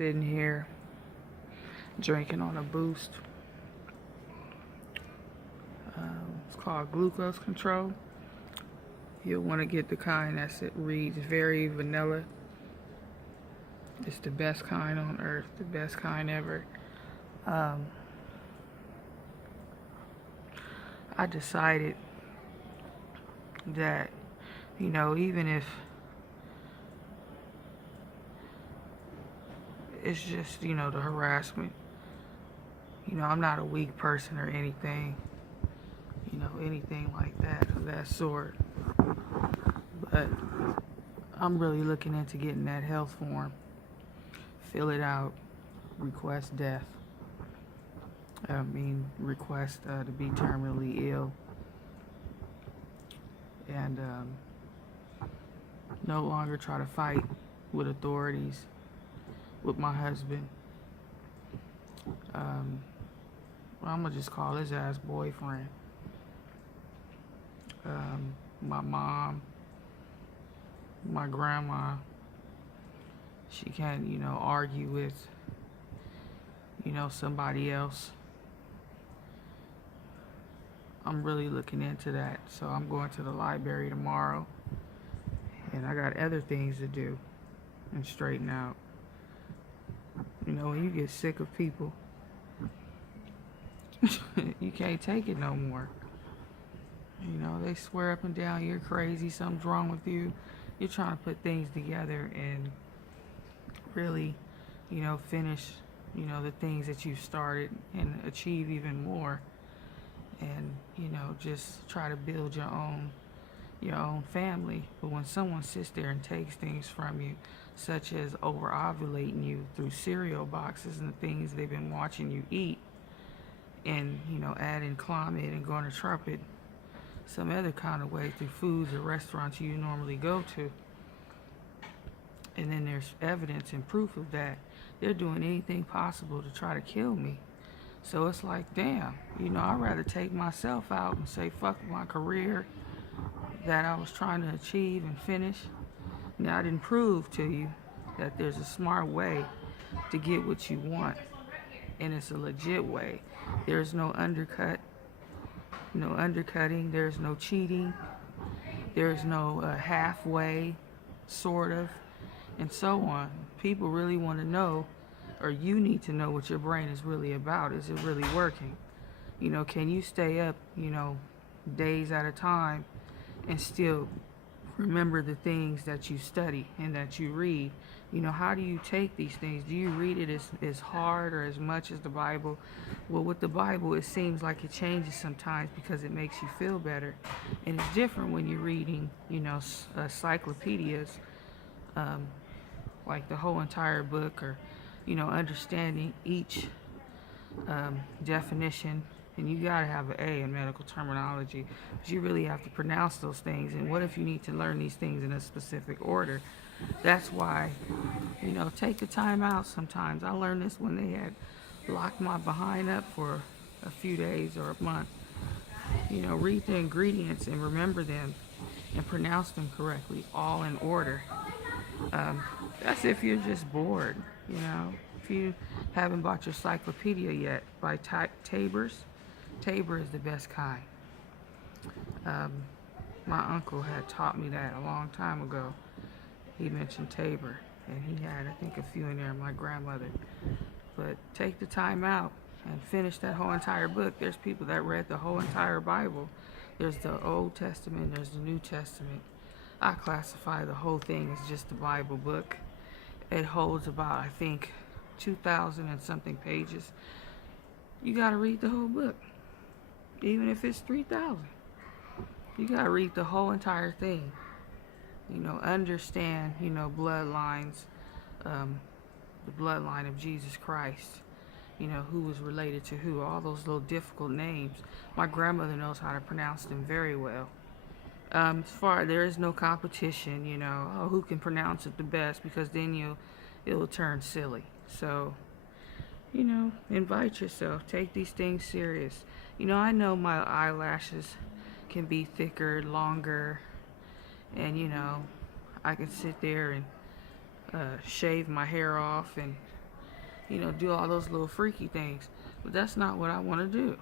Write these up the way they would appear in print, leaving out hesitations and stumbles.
sitting here drinking on a Boost. It's called glucose control. You'll want to get the kind that reads very vanilla. It's the best kind on earth, the best kind ever. I decided that, even if it's just, the harassment, I'm not a weak person or anything, anything like that, of that sort. But I'm really looking into getting that health form. Fill it out, request death. Request to be terminally ill. And no longer try to fight with authorities, with my husband. I'm going to just call his ass boyfriend. My mom, my grandma, she can't, argue with, somebody else. I'm really looking into that. So I'm going to the library tomorrow. And I got other things to do and straighten out. When you get sick of people, you can't take it no more. They swear up and down you're crazy, something's wrong with you. You're trying to put things together and really, finish, the things that you've started and achieve even more. And, just try to build your own family. But when someone sits there and takes things from you, such as over-ovulating you through cereal boxes and the things they've been watching you eat, and, adding climate and going to trumpet some other kind of way through foods or restaurants you normally go to. And then there's evidence and proof of that. They're doing anything possible to try to kill me. So it's like, damn, I'd rather take myself out and say, fuck my career that I was trying to achieve and finish. Now, I didn't prove to you that there's a smart way to get what you want. And it's a legit way. There's no undercutting, there's no cheating, there's no halfway, sort of, and so on. People really want to know, or you need to know what your brain is really about. Is it really working? Can you stay up, days at a time and still remember the things that you study and that you read? How do you take these things? Do you read it as hard or as much as the Bible? Well, with the Bible, it seems like it changes sometimes because it makes you feel better. And it's different when you're reading, encyclopedias, like the whole entire book, or, understanding each definition. And you gotta have an A in medical terminology, because you really have to pronounce those things. And what if you need to learn these things in a specific order? That's why, take the time out sometimes. I learned this when they had locked my behind up for a few days or a month. Read the ingredients and remember them and pronounce them correctly, all in order. That's if you're just bored, If you haven't bought your encyclopedia yet, by Tabor's. Tabor is the best kind. My uncle had taught me that a long time ago. He mentioned Tabor, and he had, I think, a few in there, my grandmother. But take the time out and finish that whole entire book. There's people that read the whole entire Bible. There's the Old Testament, there's the New Testament. I classify the whole thing as just the Bible book. It holds about, I think, 2,000 and something pages. You gotta read the whole book, even if it's 3,000. You gotta read the whole entire thing. Understand, bloodlines, the bloodline of Jesus Christ, who was related to who, all those little difficult names. My grandmother knows how to pronounce them very well. There is no competition, who can pronounce it the best, because then it will turn silly. So, invite yourself, take these things serious. I know my eyelashes can be thicker, longer, and I can sit there and shave my hair off and do all those little freaky things. But that's not what I want to do.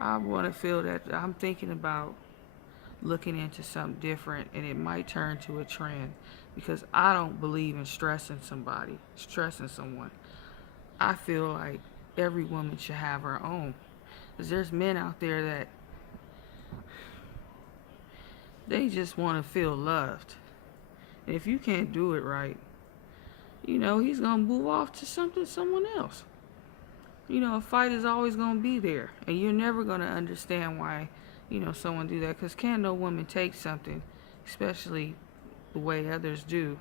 I want to feel that I'm thinking about looking into something different, and it might turn to a trend, because I don't believe in stressing someone. I feel like every woman should have her own. Because there's men out there that they just want to feel loved. And if you can't do it right, he's going to move off to someone else. A fight is always going to be there. And you're never going to understand why, someone do that. Because can no woman take something, especially the way others do,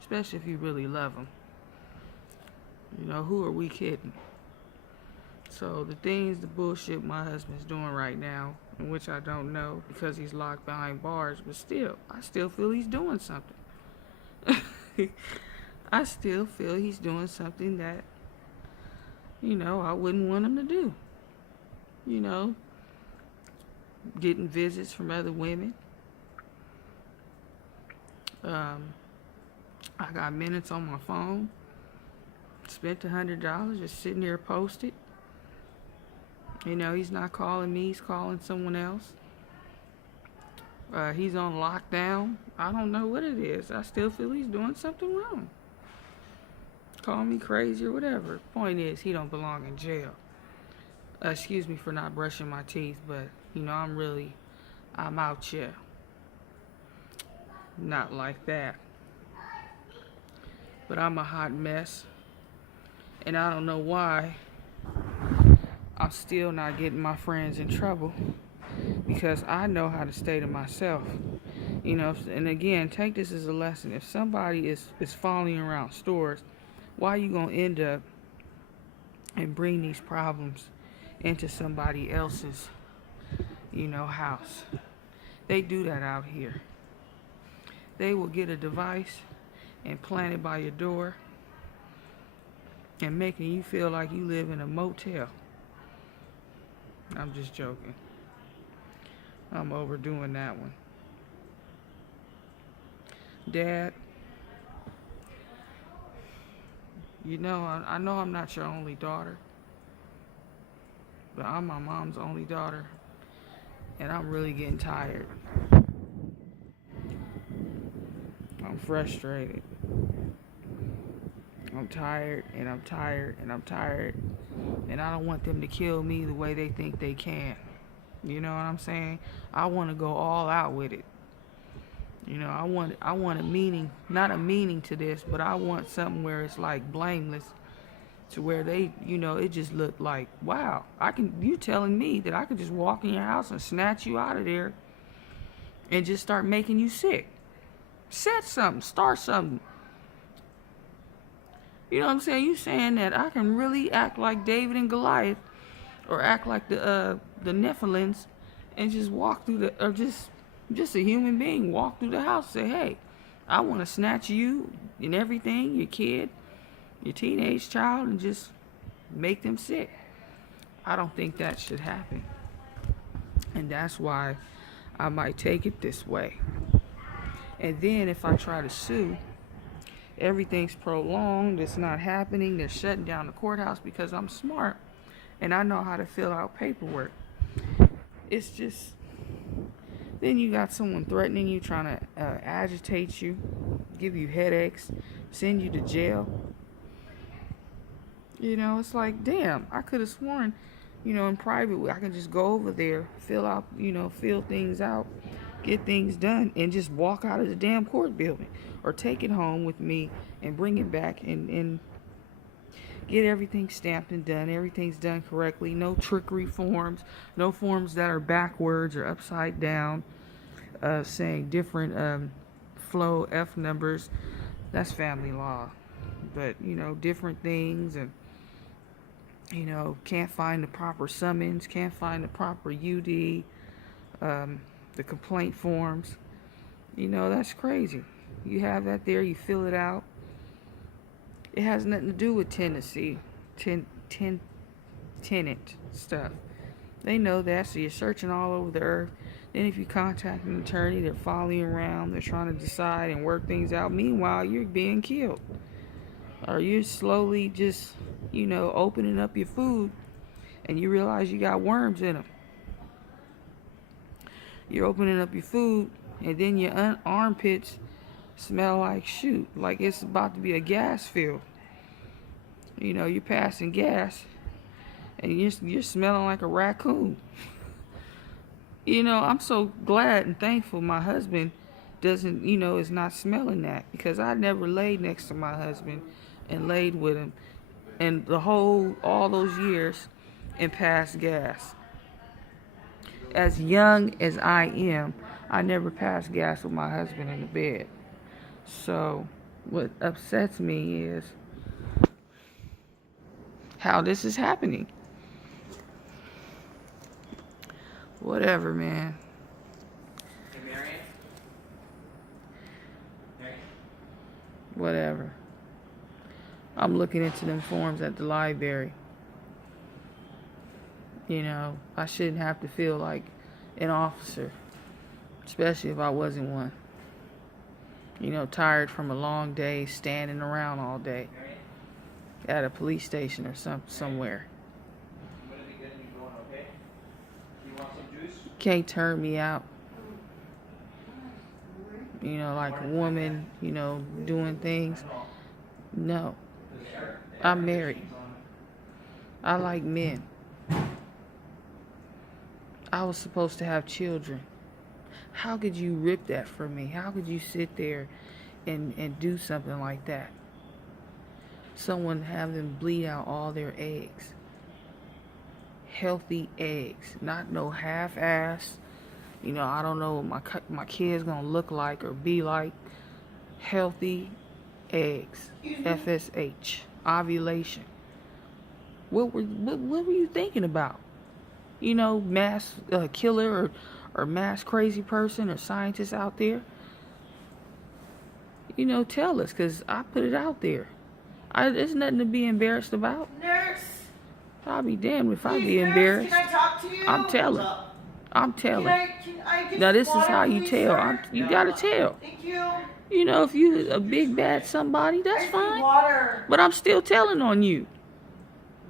especially if you really love them. Who are we kidding? So the bullshit my husband's doing right now, in which I don't know because he's locked behind bars, but still, I still feel he's doing something. I still feel he's doing something that, I wouldn't want him to do. Getting visits from other women. I got minutes on my phone. Spent $100 just sitting there posted. He's not calling me, he's calling someone else. He's on lockdown. I don't know what it is. I still feel he's doing something wrong. Call me crazy or whatever. Point is, he don't belong in jail. Excuse me for not brushing my teeth, but, I'm out here. Not like that. But I'm a hot mess. And I don't know why I'm still not getting my friends in trouble, because I know how to stay to myself. And again, take this as a lesson. If somebody is following around stores, why are you going to end up and bring these problems into somebody else's, house? They do that out here. They will get a device and plant it by your door and making you feel like you live in a motel. I'm just joking. I'm overdoing that one. Dad, I know I'm not your only daughter, but I'm my mom's only daughter, and I'm really getting tired. I'm frustrated. I'm tired, and I'm tired, and I'm tired, and I don't want them to kill me the way they think they can. You know what I'm saying? I want to go all out with it. I want a meaning, not a meaning to this, but I want something where it's like blameless, to where they, it just looked like, wow, you telling me that I could just walk in your house and snatch you out of there and just start making you sick. Set something, start something. You know what I'm saying? You saying that I can really act like David and Goliath, or act like the Nephilims, and just walk through or just a human being walk through the house, say, hey, I want to snatch you and everything, your kid, your teenage child, and just make them sick. I don't think that should happen. And that's why I might take it this way. And then if I try to sue, everything's prolonged, it's not happening, they're shutting down the courthouse because I'm smart and I know how to fill out paperwork. It's just, then you got someone threatening you, trying to agitate you, give you headaches, send you to jail. It's like, damn, I could have sworn, in private, I can just go over there, fill things out, get things done, and just walk out of the damn court building, or take it home with me and bring it back and get everything stamped and done. Everything's done correctly. No trickery forms, no forms that are backwards or upside down, saying different flow F numbers. That's family law. But, different things, and, can't find the proper summons, can't find the proper UD, the complaint forms. That's crazy. You have that there, you fill it out. It has nothing to do with tenancy, tenant stuff. They know that, so you're searching all over the earth. Then if you contact an attorney, they're following you around, they're trying to decide and work things out. Meanwhile, you're being killed. Or you're slowly just, opening up your food and you realize you got worms in them. You're opening up your food and then your armpits smell like like it's about to be a gas field. You're passing gas and you're smelling like a raccoon. I'm so glad and thankful my husband doesn't, is not smelling that, because I never laid next to my husband and laid with him and all those years and passed gas. As young as I am, I never passed gas with my husband in the bed. So what upsets me is how this is happening. Whatever, man. Whatever. I'm looking into them forms at the library. I shouldn't have to feel like an officer, especially if I wasn't one. Tired from a long day standing around all day at a police station or somewhere. Can't turn me out. Like a woman, doing things. No. I'm married. I like men. I was supposed to have children. How could you rip that from me? How could you sit there and do something like that? Someone have them bleed out all their eggs. Healthy eggs, not no half-ass. I don't know what my kid's gonna look like or be like. Healthy eggs, FSH, ovulation. What were you thinking about? Mass killer or mass crazy person or scientist out there? Tell us, because I put it out there. There's nothing to be embarrassed about. Nurse. I'll be damned if I be embarrassed. Can I talk to you? I'm telling. Can I get Now this is water, how you please, tell. sir? You gotta tell. Thank you. If you a big bad somebody, that's fine. Water. But I'm still telling on you.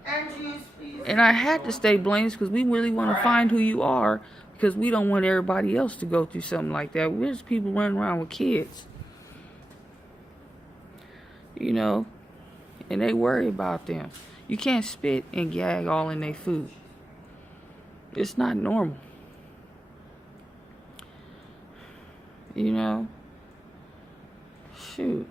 And juice, please. And I had to stay blameless because we really want to find who you are, because we don't want everybody else to go through something like that. We're just people running around with kids. And they worry about them. You can't spit and gag all in their food. It's not normal. Shoot.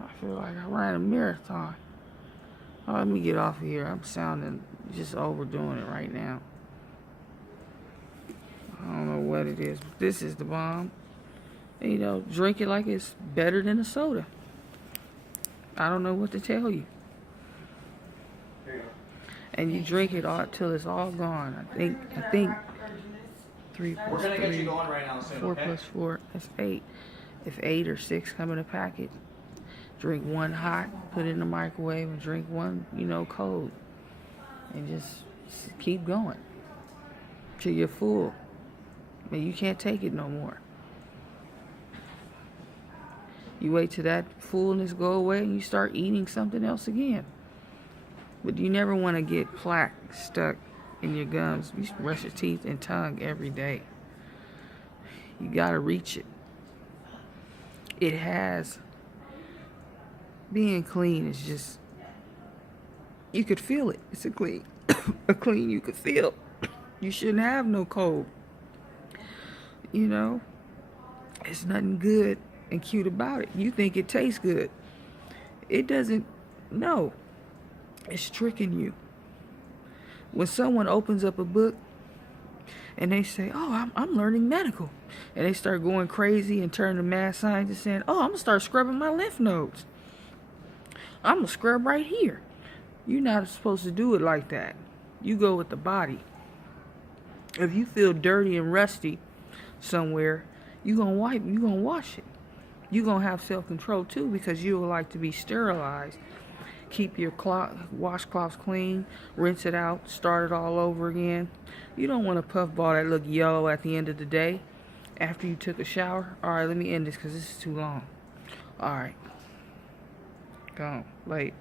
I feel like I ran a marathon. Oh, let me get off of here. I'm sounding just overdoing it right now. I don't know what it is, but this is the bomb. Drink it like it's better than a soda. I don't know what to tell you. And you drink it all till it's all gone. I think 3 plus 3, 4 plus 4, that's 8. If 8 or 6 come in a packet, drink one hot, put it in the microwave, and drink one, cold. And just keep going till you're full. You can't take it no more. You wait till that fullness go away and you start eating something else again. But you never want to get plaque stuck in your gums. You brush your teeth and tongue every day. You gotta reach it. It has, being clean is just, you could feel it. It's a clean, a clean you could feel. You shouldn't have no cold. It's nothing good and cute about it. You think it tastes good. It doesn't. No. It's tricking you. When someone opens up a book and they say, oh, I'm learning medical, and they start going crazy and turn to mad scientists saying, oh, I'm going to start scrubbing my lymph nodes. I'm going to scrub right here. You're not supposed to do it like that. You go with the body. If you feel dirty and rusty somewhere, you're going to wipe, you're going to wash it. You're going to have self-control too, because you would like to be sterilized. Keep your washcloths clean, rinse it out, start it all over again. You don't want a puffball that look yellow at the end of the day. after you took a shower. All right, let me end this because this is too long. All right. Go on. Late.